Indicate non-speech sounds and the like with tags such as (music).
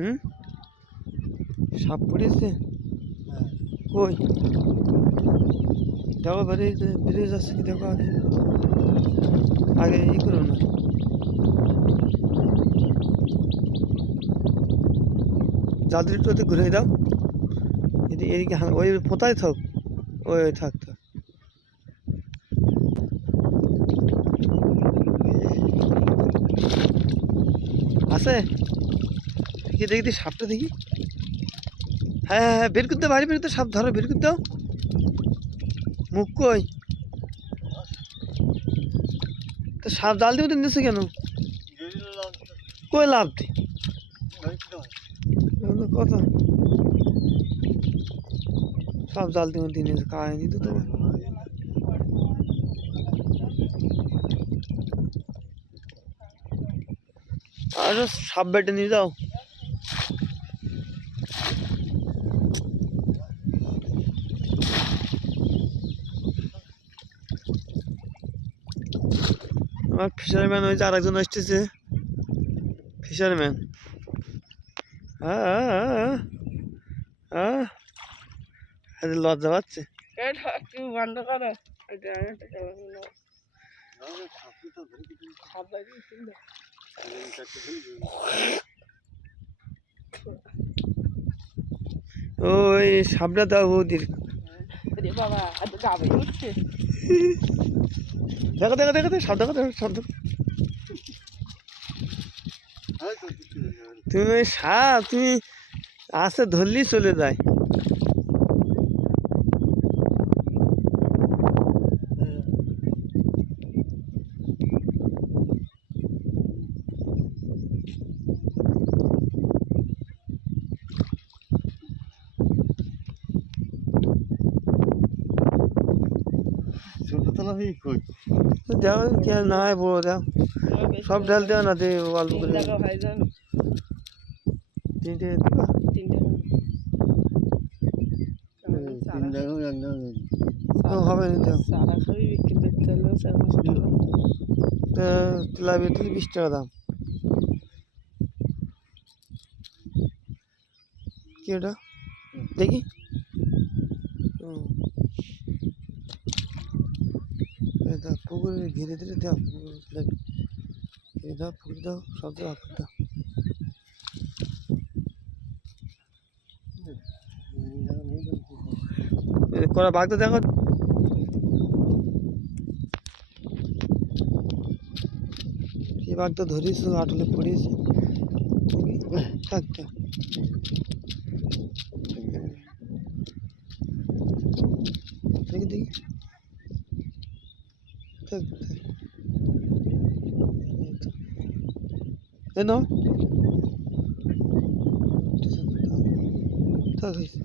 হুম? সাপ পড়েছে হ্যাঁ। কই? দেখো বেরিয়ে বেরিয়ে যাচ্ছে কি দেখো আগে। আগে ই করো না। যাদের একটু ঘুরে দাও এদিকে ওই পোতায় থাক। ওই ওই থাক থাক। আছে? দেখি দেখি সাপটা দেখি। হ্যাঁ হ্যাঁ হ্যাঁ বের করতে বাড়ি বের করতে সাপ ধরো, বের করতে মুখ কই? তো সাপ জাল দিয়ে দিচ্ছে কেন? কই লাভ? দি কথা। সাপ জাল দিয়ে দিনে খায়নি তো তোমার। আর সাপ বেটে নিয়ে যাও। আমার ফিশারম্যান হয়েছে আর একজন আসতেছে। ফিশারম্যান লজ্জা পাচ্ছে। বন্ধ করো। ওই সাপটা দাও বৌদির। বাবা যাবে (laughs) দেখো দেখো দেখো দেখো, সাপ দেখো দেখো সব দেখো তুমি সাপ তুমি আসে ধরলেই চলে যায়। ছোটো তো না ভাই কই? তো দাও কে না হয় বড় দাও সব ডাল দেও না দে অল্প করে তিনটে দিবা? তিন টাকা তিন জায়গায় একদম ও, হবে না দাও সারা খাবি বিক্রি তুলি বিশ টাকা দাম। কি ওটা? দেখি। ও। এই দাও পুকুরে ঘিরে দিলে দাও তেলাপি। দাও পুকুরে দাও সব দাও পুকুরে দাও। করা বাঘটা দেখো। কি বাঘটা ধরিস আটলে পড়িয়েছে। থাক থাক। দেখি দেখি। থাক থাক এই নাও থাক হয়েছে